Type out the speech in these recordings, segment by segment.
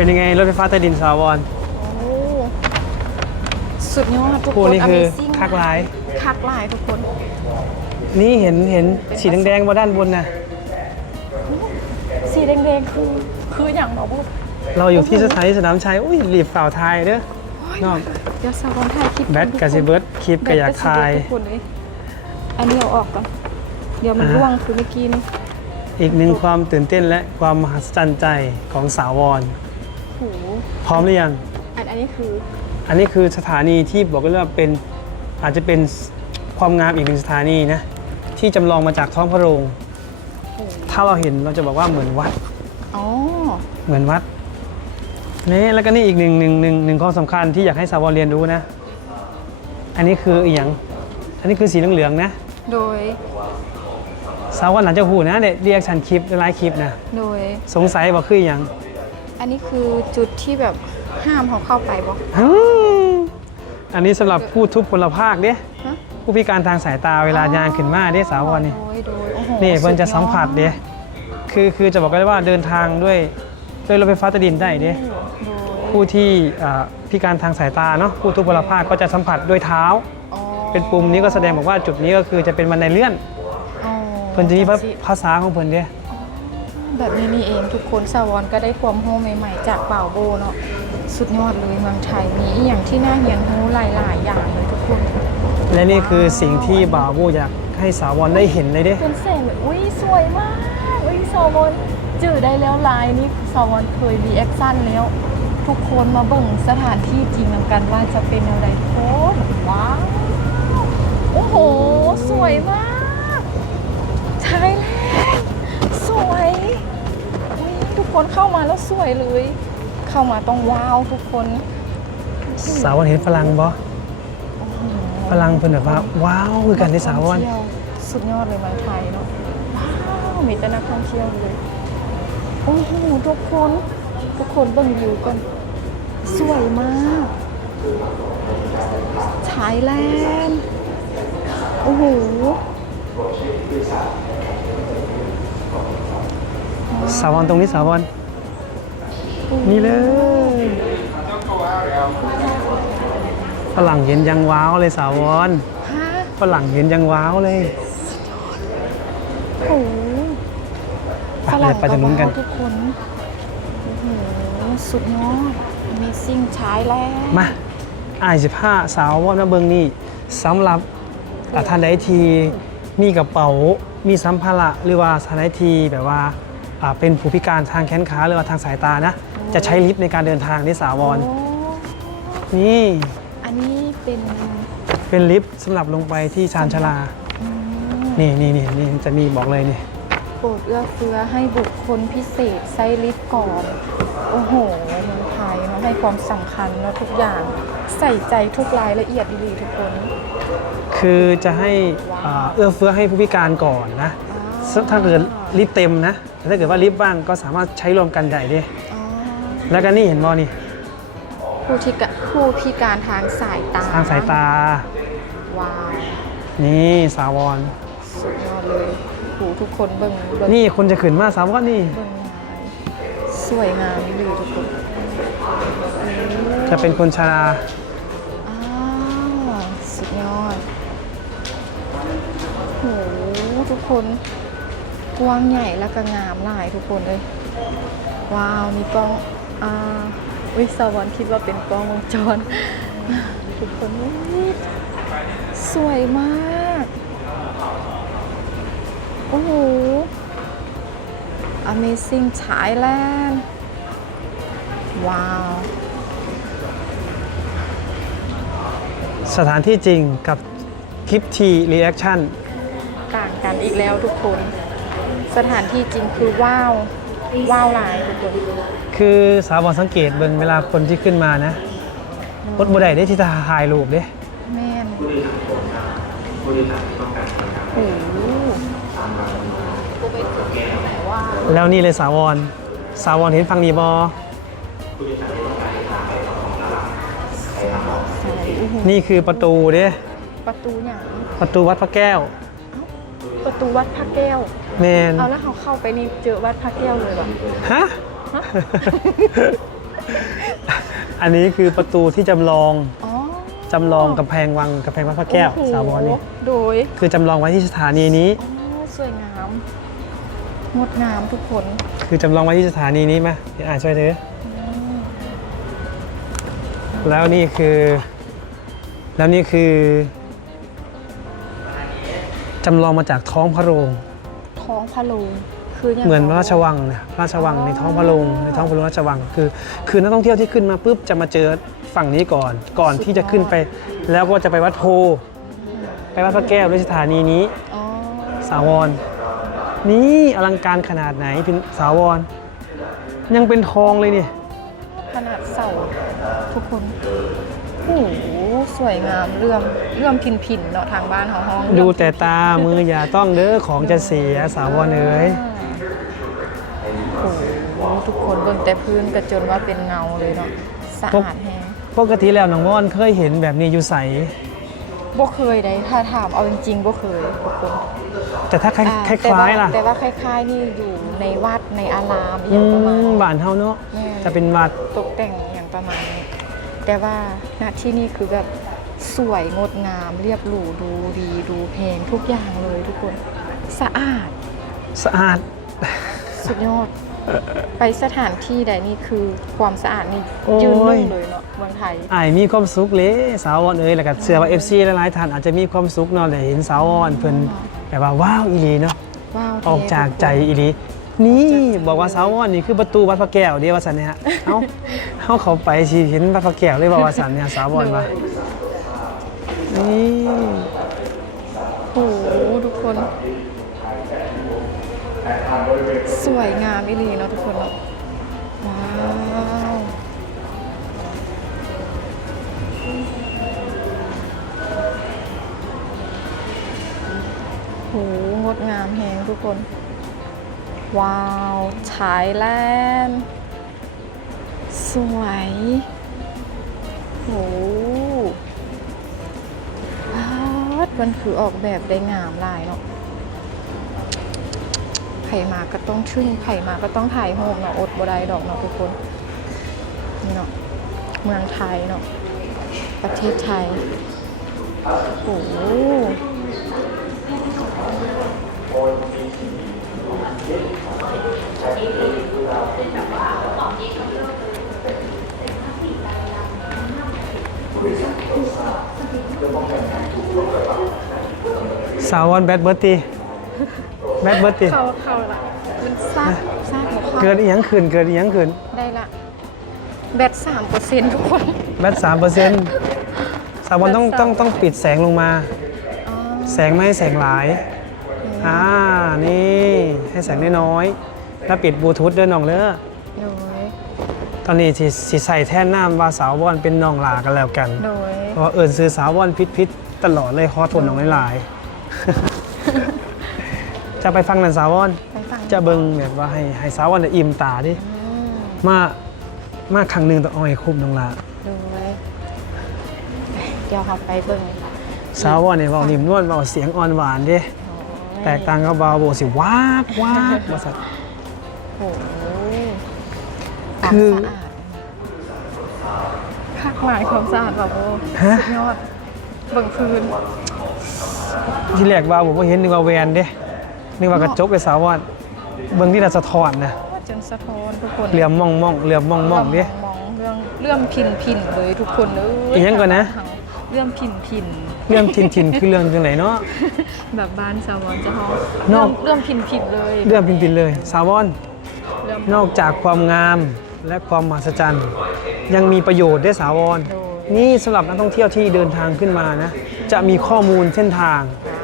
เป็นยังไงรถไฟฟ้าใต้ดินสาวรโอ้สุดยอดทุกพวคกน นี้คือ Amazing คักหลาย คักหลายทุกคน นี่เห็นเห็นสีแดงๆบนด้านบนนะสีแดงๆคือ คืออย่างบอกว่าเราอยู่ที่สถานีสนามชัยอุ้ยรีบฝ่าวไทยเด้อนอก เดี๋ยวสาวรถ่ายคลิปแบทกาซิเบิร์ดคลิปก็อยากทายแบตกะซิเบิร์ดทุกคนเลยอันนี้เอาออกก่อน เดี๋ยวมันอ่าร่วงคือเมื่อกี้นี่อีกหนึ่งความตื่นเต้นและความมหัศจรรย์ใจของสาวรโหพร้อมหรือยัง อันอันนี้คืออันนี้คือสถานีที่บอกกันว่าเป็นอาจจะเป็นความงามอีกหนึ่งสถานีนะที่จำลองมาจากท้องพระโรงโหถ้าเราเห็นเราจะบอกว่าเหมือนวัด อ๋อเหมือนวัดนี่แล้วก็นี่อีกหนึ่งหนึ่งหนึ่งหนึ่งข้อสำคัญที่อยากให้สาวรเรียนรู้นะ อันนี้คืออีกอย่างอันนี้คือสีเหลืองๆนะโดยสาวรหลังจากหูนะเด็ดเรียกชันคลิปไลฟ์คลิปนะโดยสงสัยว่าคืออหย่าง อันนี้คือจุดที่แบบห้ามเขาเข้าไปบอก อืมอันนี้สำหรับผู้ทุพพลภาคเด้ฮะ ผู้พิการทางสายตาเวลายางขึ้นมาเด้สาวรนี่โดยโดยโอ้โหนี่เพิ่นจะดยอสัมผัสเด้คือคือจะบอกกันว่าเดินทางด้วยด้วยรถไฟฟ้าใต้ดินได้เด้โดยผู้ที่อ่าพิการทางสายตาเนาะผู้ทุพพลภาคก็จะสัมผัสด้วยเท้า อ๋อเป็นปุ่มนี้ก็แสดงบอกว่าจุดนี้ก็คือจะเป็นบันไดเลื่อน อ๋อเพิ่นจะมีจังสิภาษาของเพิ่นเด้ แบบนี้นี่เองทุกคนสาวรก็ได้ความรู้ใหม่ๆ จากเป่าโบเนาะสุดยอดเลยเมืองไทยมีอหย่างที่น่าเรียนรู้หลายๆ อย่างเลยทุกคนและนี่คือสิ่งที่บ่าวโบอยากให้สาวรได้เห็นเลยเด้เป็นเศษเลยอุ้ยสวยมากอุ้ยสาวรจื่อได้แล้วลายนี้สาวรเคยรีแอคชั่นแล้ว ทุกคนมาเบิ่งสถานที่จริงนำกันว่าจะเป็นอะไรโคตรว้าวโอ้โห สวยมาก ใช่แล้ว คนเข้ามาแล้วสวยเลย เข้ามาต้องว้าวทุกคนสาวรเห็นฝรั่งบ่ฝรั่งเพิ่นแบบว่าว้าวคือกันที่สาวรนักท่องเที่ยวสุดยอดเลยเมืองไทยเนาะว้าวมีแต่นักท่องเที่ยวเลยโอ้โหทุกคนทุกคนเบิ่งวิวกันสวยมากไทยแลนด์โอ้โห สาวรตรงนี้สาวรนี่เลยฝรั่งเห็นยังว้าวเลยสาวรฮะฝรั่งเห็นยังว้าวเลยโอ้โหไปฝรั่งไปทางนู้นกันว้าวทุกคนโอ้โหสุดยอด Amazing ใช้แล้ว มาอายสิบห้าสาวว่ามาเบิงนี่สำหรับอะท่านใดทีมีกระเป๋ามีสัมภาระหรือว่าท่านใดทีแบบว่าอ่า เป็นผู้พิการทางแขนขาหรือว่าทางสายตานะ จะใช้ลิฟต์ในการเดินทางที่สาวรโอ้นี่ อันนี้เป็นเป็นลิฟต์สำหรับลงไปที่ชานชาลาอืมนี่นี่นี่นี่จะมีบอกเลยนี่โปรดเอื้อเฟื้อให้บุคคลพิเศษไซลิฟต์ก่อน โอ้โหเมืองไทยเนาะให้ความสำคัญแล้วทุกอย่างใส่ใจทุกรายละเอียดดีๆทุกคน คือจะให้อ่าเอื้อเฟื้อให้ผู้พิการก่อนนะ ถ้าเกิดลิฟต์เต็มนะแต่ถ้าเกิดว่าลิฟต์ว่างก็สามารถใช้รวมกันได้เด้อ๋อแล้วก็นี่เห็นบอนี่ผู้ที่กะผู้พิการทางสายตาทางสายตา ว้าวนี่สาวร สุดยอดเลยโหทุกคนเบิ่งเบิ่งนี่คนจะขึ้นมาสาวรนี่ เบิ่งงานสวยงามดีทุกคนจะเป็นคนชราอ้าวสุดยอดโหทุกคน กว้างใหญ่แล้วก็งามหลายทุกคนเลย ว้าว มีกล้องอ่าวิสวรรค์คิดว่าเป็นกล้องวงจร ทุกคนอุ๊ยสวยมาก โอ้โห Amazing Thailand ว้าว สถานที่จริงกับคลิปทีรีแอคชั่นต่างกันอีกแล้วทุกคน สถานที่จริงคือว้าว ว้าวหลายทุกคนคือสาวรสังเกตเบิ่งเวลาคนที่ขึ้นมานะรถบดได้ได้ที่จะถ่ายรูปเด้แม่นโอ้โหก็ไปถึงไหนว่าแล้วนี่เลยสาวรสาวรเห็นฟังนีบอใส่โอ้โหนี่คือประตูเด้ประตูอย่างประตูวัดพระแก้ว ประตูวัดพระแก้ว แมนเอาแล้วเขาเข้าไปนี่เจอวัดพระแก้วเลยเหรอฮะ อันนี้คือประตูที่จำลองอ๋อจำลองกำแพงวังกำแพงวัดพระแก้ว โอ้โหสาวรนี่โดยคือจำลองไว้ที่สถานีนี้ อ๋อสวยงามงดงามทุกคนคือจำลองไว้ที่สถานีนี้ไหมเดี๋ยวอ่านช่วยเถอะแล้วนี่คือ แล้วนี่คือจำลองมาจากท้องพระโรง ท้องพะโลงคืออย่างเหมือนราชวังเนี่ยราชวังในท้องพระโรงในท้องพระโรงราชวังคือ คือนักท่องเที่ยวที่ขึ้นมาปุ๊บจะมาเจอฝั่งนี้ก่อน ก่อนที่จะขึ้นไป แล้วก็จะไปวัดโพ ไปวัดพระแก้วด้วยสถานีนี้อ๋อสาวร นี่อลังการขนาดไหนพินสาวร ยังเป็นทองเลยเนี่ยขนาดเสาทุกคน โอ้โหสวยงามเรื่องเรื่องพินพินๆเนาะทางบ้านของห้องดูแต่ตามืออย่าต้องเด้อของจะเสียสาวรเอ๋ยโอ้โหทุกคนเบิ่งแต่พื้นกระจนว่าเป็นเงาเลยเนาะสะอาดแฮงปกติแล้วน้องว่อนเคยเห็นแบบนี้อยู่ใสบ่เคยได้ถ้าถามเอาจริงๆบ่เคยทุกคนแต่ถ้าคล้ายอ่คล้ายแต่คล้ายล่ะแต่ว่าคล้ายๆนี่อยู่ในวัดในอารามออืย่างประมาณมนี้บ้านเฮาเนาะแม่จะเป็นวัดตกแต่งอย่างประมาณนี้ แต่ว่าณที่นี่คือแบบสวยงดงาม เรียบหรูดูดีดูเพลงทุกอย่างเลยทุกคน สะอาด สะอาด สุดยอด ไปสถานที่ใดนี่คือความสะอาดนี่โอ้ย ยืนหนึ่งเลยเนาะเมืองไทยอายมีความสุขเลยสาวอ่อนเอ้ยแล้วก็เชื่อว่า FC หลายๆท่านอาจจะมีความสุขเนาะได้เห็นสาวอ่อนเพิ่นแบบว่าว้าวอีหลีเนาะว้าวออกจากใจอีหลี นี่บอกว่าสาวอ่อนนี่คือประตูวัดพระแก้วเดียวว่าสันเนี่ยฮะเอ้าเฮาเขาไปสิเห็นวัดพระแก้วเลยบอกว่าสันเนี่ยสาวอ่อนว่านี่โอ้โหทุกคน สวยงามอีหลีเนาะทุกคนเนาะว้าวโหงดงามแฮงทุกคน ว้าวไทยแลนด์สวยโหว้าวมันคือออกแบบได้งามลายเนาะไผ่มาก็ต้องชึ่งไผ่มาก็ต้องถ่ายโฮมเนาะอดบ่ได้ดอกเนาะทุกคนนี่เนาะเมืองไทยเนาะประเทศไทย โอ้โห สาวอ่อนแบดเบิร์ตตีแบดเบิร์ตตีเข้าเข้าละมันซากซากของเขาเกิดอีหยังขึ้นเกิดอีหยังขึ้นได้ละแบตสามเปอร์เซ็นต์ทุกคนแบตสามเปอร์เซ็นต์สาวอ่อนต้องต้องต้องปิดแสงลงมา อ๋อแสงไม่ให้แสงหลายอ่านี่ให้แสงน้อยๆแล้วปิดบลูทูธด้วยน้องเด้อโดยตอนนี้สิสิใส่แท่นน้ำว่าสาววอนเป็นน้องหลากันแล้วกัน โดยเพราะว่าเอิญซื้อสาววอนพิษพิษตลอดเลยขอทนน้องหลายๆ จะไปฟังนันสาววอน ไปฟังจะเบิ่งแบบว่าให้ให้สาววอนได้อิ่มตาดิ อืมมา มาครั้งหนึ่งต้องเอาให้คุ้มน้องหลาโดยเดี๋ยวเราไปเบิ่งสาววอนเนี่ยเบานิ่มนวลเบาเสียงอ่อนหวานเด้โอ้ยแตกต่างกับเบาโบสิวาบวาบมาสัตว์ โอ้โหคือความสะอาดคักหมายความสะอาดแบบโอ้ฮะ สุดยอดเบิ่งพื้น ที่แรกเบาผมว่าเห็นนึกว่าแวนเด้นึกว่ากระจกไปสาววอนเบิ่งที่เราสะท้อนนะว่าจนสะท้อนทุกคนเหลี่ยมมองมองเหลี่ยมมองมองดิมองเรื่องเรื่องพินพินเลยทุกคนเลยอีกอย่างก่อนนะเรื่องพินพินเรื่องทินทินคือเรื่องจังไหนเนาะแบบบ้านสาวอนจะห้องนอกเรื่องพินพินเลย เรื่องพินพินเลย สาวอนเรื่องนอกจากความงามและความมหัศจรรย์ ยังมีประโยชน์ด้วยสาวรโดยนี่สำหรับนักท่องเที่ยวที่เดินทางขึ้นมานะ จะมีข้อมูลเส้นทางว้าวคือ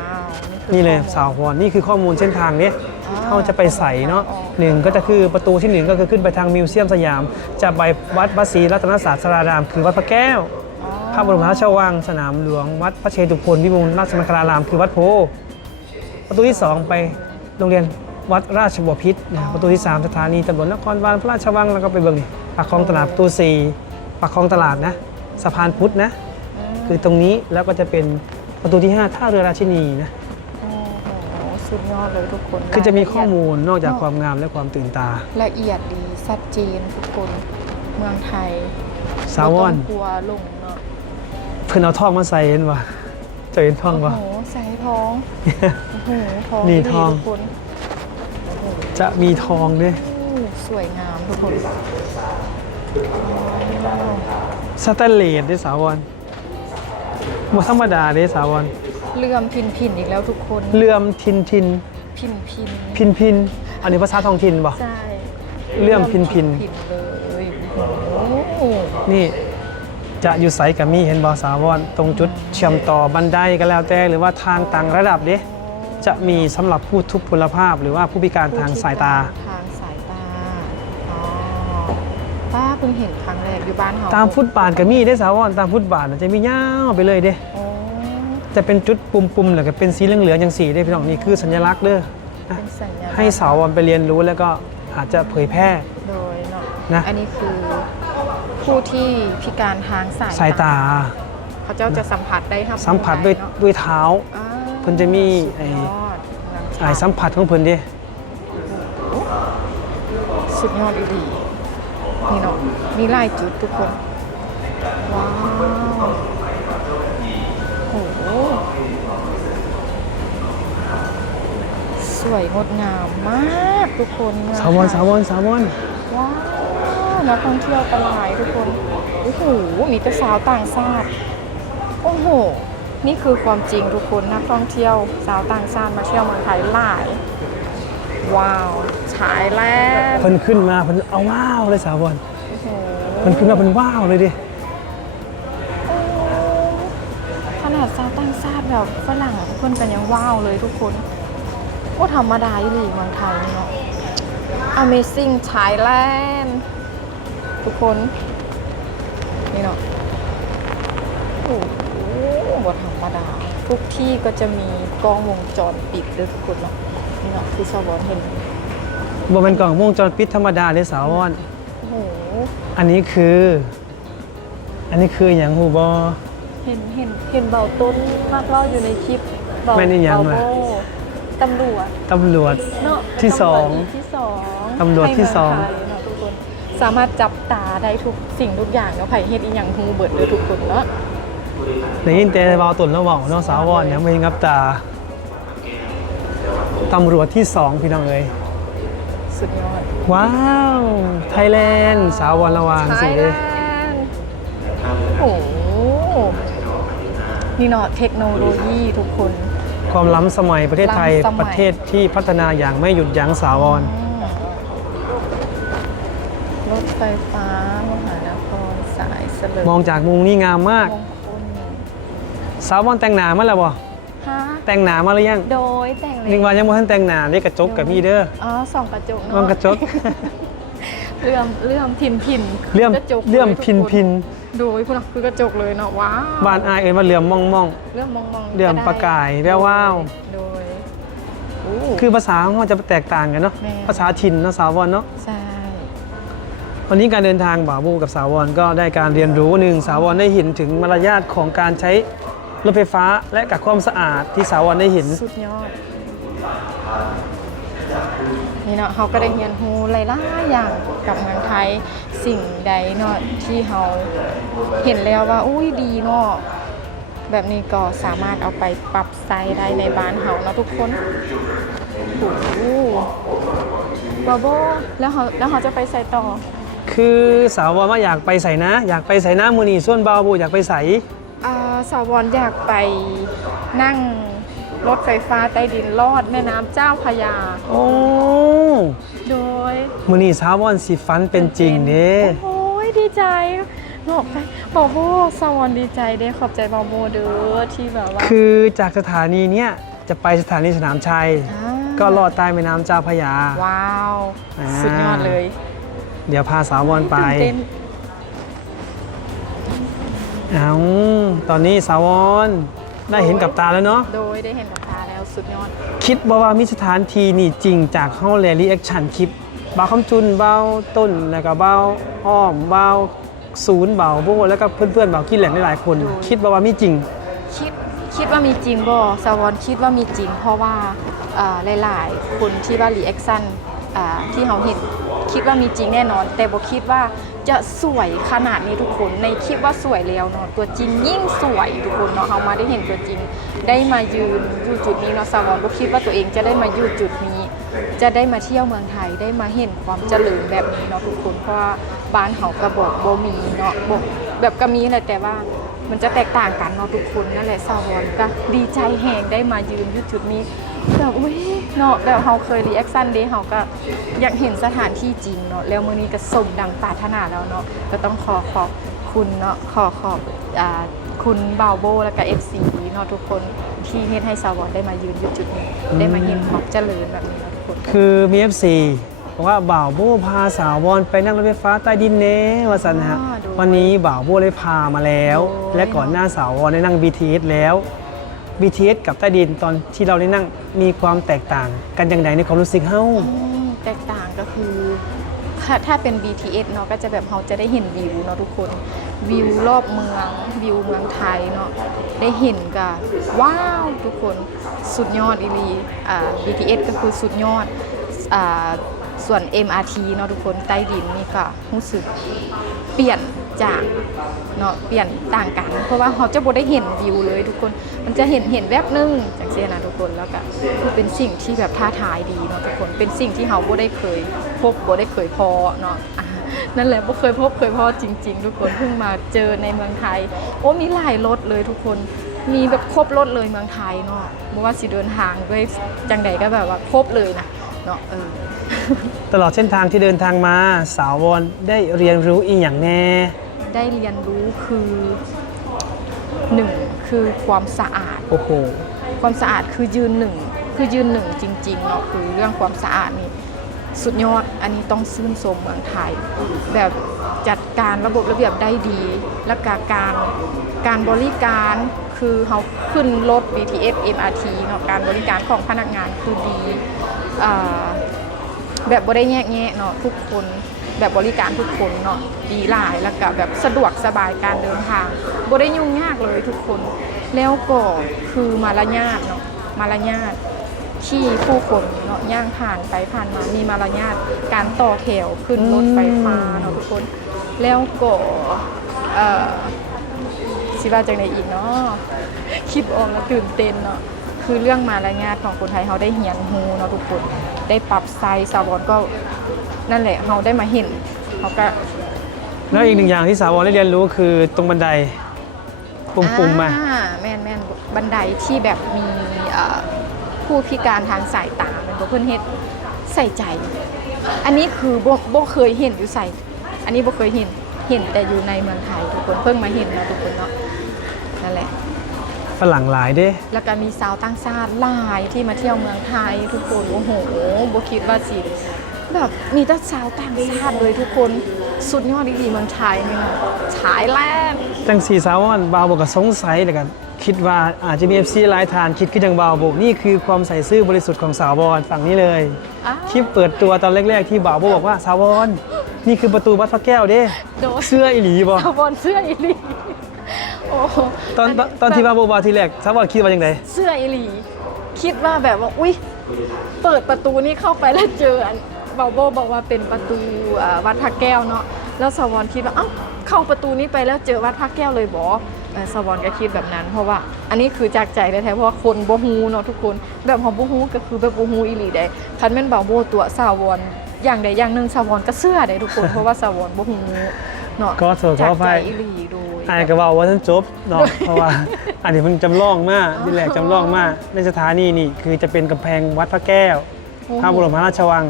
นี่เลยข้อมูสาวรนี่คือข้อมูลเส้นทางเนี่ยอ่าเขาจะไปใส่เนาะอ๋อหนึ่งก็จะคือประตูที่หนึ่งก็คือขึ้นไปทางมิวเซียมสยาม จะไปวัดพระศรีรัตนศาสราราม คือวัดพระแก้วอ๋อพระบรมราชวังสนามหลวง วัดพระเชตุพนวิมลราชมังคลาราม คือวัดโพธิ์ประตูที่ 2 ไปโรงเรียนวัดราชบพิตรนะประตูที่ 3 สถานีตำรวจนครบาลพระราชวังแล้วก็ไปเบิ่งนี่ปากคลองตลาดประตู4ปากคลองตลาดนะสะพานพุทธนะคือตรงนี้แล้วก็จะเป็นประตูที่ 5 ท่าเรือราชินีนะโอ้โห สุดยอดเลยทุกคนคือจะมีข้อรายลมูลนอกจากเนอะความงามและความตื่นตา ละเอียดดีชัดเจนทุกคนเมืองไทยสาวอนบ่ต้องกลัวลงเนาะเพิ่นเอาทองมาใส่เห็นบ่เจะเห็นทองบ่โอ้โหใส่ทองโอ้โหทองนี่ดีทองทุกคนโอ้โหจะมีทองด้วยสวยงามทุกคนสแตนเลสด้วยสาวอนบ่ธรรมดาเด้สาวอน เลื่อมพินพินอีกแล้วทุกคน เลื่อมทินทิน พินพินพินพิน อันนี้ภาษาท้องถิ่นบ่ใช่เลื่อมพินพินพินเลยโอ้โหนี่จะอยู่ไสกับมีเห็นบ่สาวอนตรงจุดเชื่อมต่อบันไดก็แล้วแต่หรือว่าทางต่างระดับเด้จะมีสำหรับผู้ทุพพลภาพ หรือว่าผู้พิการทางสายตา ทางสายตา อ๋อ ป้าเพิ่งเห็นครั้งแรกอยู่บ้านเขาตามฟุตบาทก็มีได้สาวอนตามฟุตบาทน่ะจะมียาวไปเลยเด้โอ้ จะเป็นจุดปุ่มๆแล้วก็เป็นสีเหลืองๆอย่างสีได้พี่น้องนี่คือสัญลักษณ์เด้อเป็นสัญญาณให้สาวอนไปเรียนรู้แล้วก็อาจจะเผยแพร่ โดยเนาะนะ อันนี้คือผู้ที่พิการทางสายสายตา เขาเจ้าจะสัมผัสได้ครับสัมผัสด้วยเนาะด้วยเท้า อ่าเพิ่นจะมีไอ้ สุดยอดไอ้สัมผัสของเพิ่นเด้สุดยอดอีหลีนี่เนาะมีหลายจุดทุกคน ว้าว วยงดงามมากทุกคนเมืงสาวอนไทยสาวอนสาวอนว้าวนักท่องเที่ยวตลายทุกคนโอ้โหมีแต่สาวต่างชาติโอ้โหนี่คือความจริงทุกคนนักท่องเที่ยวสาวต่างชาติมาเที่ยวเมืองไทยหลาย ว้าวฉายแลนด์เพิ่นขึ้นมาเพิ่นเอาว้าวเลยสาวอนโอ้โหเพิ่นขึ้นมาเพิ่นว้าวเลยดิโอ้ขนาดสาวต่างชาติแบบฝรั่งเพิ่นกันยังว้าวเลยทุกคน ว่าธรรมดาอยู่หลีเมืองไทยนี่เนาะ Amazing Thailand ทุกคน นี่เนาะโอ้โหบ่ธรรมดา ทุกที่ก็จะมีกล้องวงจรปิดด้วยทุกคนเนาะนี่เนาะคือสวรรค์เห็นบ่เป็นกล่องวงจรปิดธรรมดาเด้สาวอนโอ้โหอันนี้คือ อันนี้คืออย่างหูบอเห็นเห็นเห็นเบาต้นมากเล่าอยู่ในคลิปเบาไม่ได้ยังเบาล่ะโบ ตำรวจตำรวจ เนาะที่สองตำรวจที่สองตำรวจที่สอง ให้เมืไทยเนาะทุกคนสามารถจับตาได้ทุกสิ่งทุกอย่างเนาะไผ่เฮ็ดอีหยังฮูเบิดเลยทุกคนเนาะได้ยินแต่เบาตุนแล้วเบาเนาะสาวอนเนี่ยไม่งับตาตำรวจที่สองพี่น้องเอ้ยสุดยอดว้าวไทยแลนด์สาวอนระวางสิไทยแลนด์โอ้โหนี่เนาะเทคโนโลยีทุกคน ความล้ำสมัยประเทศไทยล้ำสมัย ประเทศที่พัฒนาอย่างไม่หยุดยั้งสาวอนรถไฟฟ้ามหานครสายเสลิมมองจากมุมนี้งามมาก มงคลสาวอนแต่งหนามาแล้วบ่ฮะแต่งหนามาหรือยังโดยแต่งเลยนึกว่ายังบ่ทันแต่งหนาเรียกกระจกกับมีเด้ออ๋อส่องกระจกเนาะมองกระจก เลื่อมเลื่อมพินพินเลื่อมกระจกเลื่อมลยทุกพินคพิน โดยพวกเราคือกระจกเลยเนาะว้าวบ้านอายเอ่ยมาเหลื่อมมองมองเลื่อมมองมองเลื่อมประกายแวววาวโดยโอ้ คือภาษาของเราจะแตกต่างกันเนาะแม่ ภาษาถิ่นเนาะสาวรเนาะใช่วันนี้การเดินทางบ่าวบูกับสาวรก็ได้การเรียนรู้หนึ่งสาวรได้เห็นถึงมารยาทของการใช้รถไฟฟ้าและกับความสะอาดที่สาวรได้เห็น สุดยอด นี่เนาะเขาก็ได้เรียนรู้หลายๆอย่างกับเมืองไทย สิ่งใดเนาะที่เขาเห็นแล้วว่า อุ้ยดีเนาะแบบนี้ก็สามารถเอาไปปรับใช้ได้ในบ้านเฮาเนาะทุกคนโอ้โหบาโบแล้วเขาแล้วเขาจะไปใส่ต่อ คือสาวรว่าอยากไปใส่นะ อยากไปใส่นะมูนีส่วนบ่าวบูอยากไปใส่อ่าสาววรอยากไปนั่ง รถไฟฟ้าใต้ดินลอดแม่น้ำเจ้าพระยา โอ้โดยมูนีสาวรสิฟันเป็นจริงเด้โอ้ยดีใจบอกไปบอกโบสวรรค์ดีใจเด้ขอบใจบอโบเด้อที่แบบว่า คือจากสถานีเนี้ยจะไปสถานีสนามชัยาก็ลอดใต้แม่น้ำเจ้าพระยา ว้าวอ่าสุดยอดเลย เดี๋ยวพาสาวรไปตื่นเต้นเอาตอนนี้สาวร ได้เห็นกับตาแล้วเนาะ โดยได้เห็นกับตาแล้วสุดยอด คิดบ่ว่ามีสถานที่นี่จริงจากเฮาแลรีแอคชั่นคลิปบ่าวคำจุนบ่าวต้นแล้วก็บ่าวอ้อมบ่าวศูนย์บ่าวโบแล้วก็เพื่อนๆบ่าวกินแหลงหลายๆคนคิดบ่ว่ามีจริง คิดคิดว่ามีจริงบ่สวรรค์คิดว่ามีจริง เพราะว่าอ่าหลาย ๆ คนที่ว่ารีแอคชั่นอ่าที่เขาเห็นคิดว่ามีจริงแน่นอน แต่บ่คิดว่า จะสวยขนาดนี้ทุกคน ในคลิปว่าสวยแล้วเนาะตัวจริงยิ่งสวยทุกคนเนาะเรามาได้เห็นตัวจริง ได้มายืนอยู่จุดนี้เนาะสาวอนก็คิดว่าตัวเองจะได้มาอยู่จุดนี้ จะได้มาเที่ยวเมืองไทยได้มาเห็นความเจริญแบบนี้เนาะทุกคนเพราะว่าบ้านเขากระบอกโบมีเนาะบอกแบบก็มีแหละแต่ว่ามันจะแตกต่างกันเนาะทุกคนนั่นแหละสาวอนก็ดีใจแหงได้มายืนอยู่จุดนี้ แบบอุ้ยเนาะแบบเราเคยรีแอคชั่นเดย์เราก็อยากเห็นสถานที่จริงเนาะแล้วมื้อนี้ก็สมดังปรารถนาแล้วเนาะก็ต้องขอขอบคุณเนาะขอขอบอ่าคุณบาวโบแล้วก็ FC เนาะทุกคนที่เฮ็ดให้สาวอนได้มายืนอยู่จุดนี้ได้มาเห็นความเจริญแบบนี้เนาะทุกคนคือมี FC บอกว่าบ่าวโบพาสาววอนไปนั่งรถไฟฟ้าใต้ดินเน่ว่าสันนะฮะอ่าดูวันนี้บ่าวโบเลยพามาแล้วโอ้ยและก่อนหน้าสาววอนได้นั่ง BTS แล้ว BTS กับใต้ดินตอนที่เราได้นั่งมีความแตกต่างกันอย่างไรในความรู้สึกเฮ้าแตกต่างก็คือถ้าถ้าเป็น BTS เนาะก็จะแบบเราจะได้เห็นวิวเนาะทุกคนวิวรอบเมืองวิวเมืองไทยเนาะได้เห็นกันว้าวทุกคนสุดยอดอีลีอ่า BTS ก็คือสุดยอดอ่าส่วน MRT เนาะทุกคนใต้ดินนี่ก็รู้สึกเปลี่ยน จากเนาะเปลี่ยนต่างกัน เพราะว่าเราจะบ่ได้เห็นวิวเลยทุกคนมันจะเห็นเห็นแวบหนึงจากเสียนะทุกคนแล้วก็คือเป็นสิ่งที่แบบท้าทายดีเนาะทุกคนเป็นสิ่งที่เราบ่ได้เคย พบบ่ได้เคยพอเนาะอะนั่นแหละบ่เคยพบเคยพอจริง ๆ ทุกคนเพิ่งมาเจอในเมืองไทย โอ้มีหลายรถเลยทุกคนมีแบบครบรถเลยเมืองไทยเนาะบ่ว่าสิเดินทางด้วยจังใดก็แบบว่าครบเลยนะเนาะเออตลอดเส้นทางที่เดินทางมาสาววอนได้เรียนรู้อีกอย่างแน่ ได้เรียนรู้คือหนึ่งคือความสะอาด โอ้โห ความสะอาดคือยืนหนึ่งคือยืนหนึ่งจริงๆเนาะคือเรื่องความสะอาดนี่สุดยอดอันนี้ต้องซื่นชมเมืองไทย แบบจัดการระบบระเบียบได้ดี และกการการบริการคือเขาขึ้นรถ BTS MRT เนาะการบริการของพนักงานคือดีอ่าแบบบ่ได้แยกแยะเนาะทุกคน แบบบริการทุกคนเนาะดีหลายแล้วก็แบบสะดวกสบายการเดินทางบ่ได้ยุ่งยากเลยทุกคน แล้วก็คือมารยาทเนาะมารยาทที่ผู้คนเนาะย่างผ่านไปผ่านมามีมารยาทการต่อแถวขึ้นรถไฟฟ้าเนาะทุกคน แล้วก็เอ่อสิว่าจังไดอีกเนาะคิดออกแล้วตื่นเต้นเนาะคือเรื่องมารยาทของคนไทยเขาได้เหียนฮูเนาะทุกคน ได้ปรับไซส์สาวอนก็ นั่นแหละเขาได้มาเห็นเขาก็แล้วอีกหนึ่งอย่างที่สาววอนได้เรียนรู้คือตรงบันไดปุ่มๆมาอ่แม่นแม่นบันไดที่แบบมีเอ่อผู้พิการทางสายตาเป็นบ่เพิ่นเฮ็ดใส่ใจ อันนี้คือบ่บ่เคยเห็นอยู่ใส่ อันนี้บ่เคยเห็นเห็นแต่อยู่ในเมืองไทยทุกคนเพิ่งมาเห็นเนาะทุกคนเนาะนั่นแหละฝรั่งหลายเด้แล้วก็มีสาวต่างชาติหลายที่มาเที่ยวเมืองไทยทุกคนโอ้โหบ่คิดว่าสิ แบบมีแต่สาวต่างชาติเลยทุกคนสุดยอดดีๆเมืองไทยนี่เนาะฉายแลนด์จังสีสาววอนบาวบอกกับสงสัยแล้วกันคิดว่าอาจจะมี FC หลายทานคิดขึ้นจังบาวบอกนี่คือความใส่ซื่อบริสุทธิ์ของสาววอนฝั่งนี้เลยอ้าวคลิปเปิดตัวตอนแรก ๆ ที่บ่าวโบบอกว่าสาววอนนี่คือประตูวัดพระแก้วเด้โดนเสื้ออีหลีบอสาวบอลเสื้ออีหลีโอ้โหตอนตอนตอนที่บ่าวโบบอกทีแรกสาววอนคิดว่าอย่างไรเสื้ออีหลี คิดว่าแบบว่าอุ๊ยเปิดประตูนี้เข้าไปแล้วเจอ อันบาโบบอกว่าเป็นประตูอ่าวัดพระแก้วเนาะแล้วสวอนคิดว่าเอ้าเข้าประตูนี้ไปแล้วเจอวัดพระแก้วเลยบอเออสวอนก็คิดแบบนั้น เพราะว่าอันนี้คือจากใจแท้ๆเพราะว่าคนบ่ฮูเนาะทุกคน แบบของบ่ฮูก็คือแบบบ่ฮูอีหลีได้คันแม่นบาโบตัวสาวอนอย่างใดอย่างหนึ่งสาวอนก็เสื้อได้ทุกคนเพราะว่าสาวอนบ่ฮูเนาะก็โทษขจาอกอใจภัยอีหลีโดยอายก็บอกว่าท่านจบเนาะเพราะว่าอันนี้มันจำลองมากที่แรกจำลองมากในสถานีนี่คือจะเป็นกำแพงวัดพระแก้วโอ้โหพระบรมราชวัง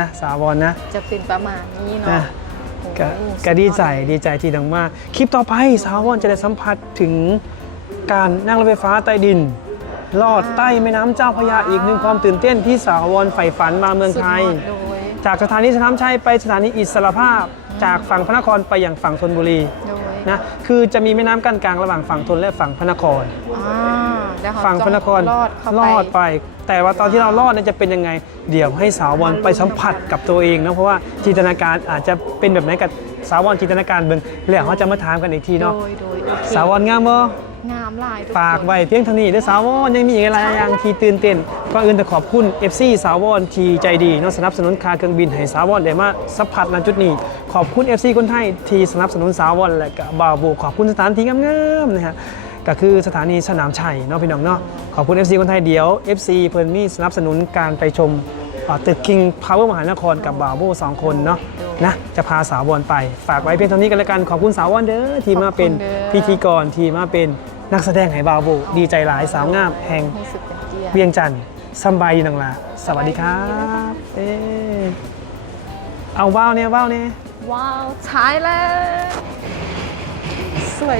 นะสาวรนะจะเป็นประมาณนี้นะเนาะก็โอ้โหก็ดีใจสุยอดีใจที่ดังมาก คลิปต่อไปสาวรจะได้สัมผัสถึงการนั่งรถไฟฟ้าใต้ดิน ลอดใต้แม่น้ำเจ้าพระยาอีกหนึ่งความตื่นเต้นที่สาวรใฝ่ฝันมาเมืองไทยสุดอดโดยจากสถานีสนามชัยไปสถานีอิสรภาพ จากฝั่งพระนครไปยังฝั่งธนบุรีโดยนะคือจะมีแม่น้ำกั้นกลางระหว่างฝั่งธนและฝั่งพระนครอ่า แล้วเขาฝั่งพระนครลอดเข้าไปลอดไป แต่ว่าตอนที่เราลอดเนี่ยจะเป็นยังไง เดี๋ยวให้สาววอนไปสัมผัสกับตัวเองนะเพราะว่าจินตนาการอาจจะเป็นแบบไหนกับสาววอนจินตนาการเบิ่งแล้วเขาจะมาถามกันอีกทีโดเนาะยโดยโอเคสาววอนงามบ่ งามหลายทุฝากคนไว้เพียงเท่านี้เด้วยสาวอนยังมีอีกหลายอย่างที่ตื่นเต้นก่อนอื่นแต่ขอบคุณ FC สาวอนที่ใจดีเนาะสนับสนุนค่าเครื่องบินให้สาวอนได้มาสัมผัสณจุดนี้ ขอบคุณ FC คนไทยที่สนับสนุนสาวอนและก็บาวโบขอบคุณสถานที่งามๆนะฮะ ก็คือสถานีสนามชัยเนาะพี่น้องเนาะขอบคุณ FC คนไทยเดียว FC เพิ่นมีสนับสนุนการไปชมอ่าตึก King Power มหานครกับบาวโบสองคนเนาะนะจะพาสาวอนไปฝากไว้เพียงเท่านี้กันแล้วกันขอบคุณสาวอนเด้อที่มาเป็นพิธีกรที่มาเป็นนักแสดงให้บาวโบดีใจหลายสาวงามแห่งรู้สึกเป็นเกียรติเวียงจันทร์สำบายดีนังลาสวัสดีครับเออเอาว้าวเนี่ยว้าวเนี่ยว้าว Thailand สวย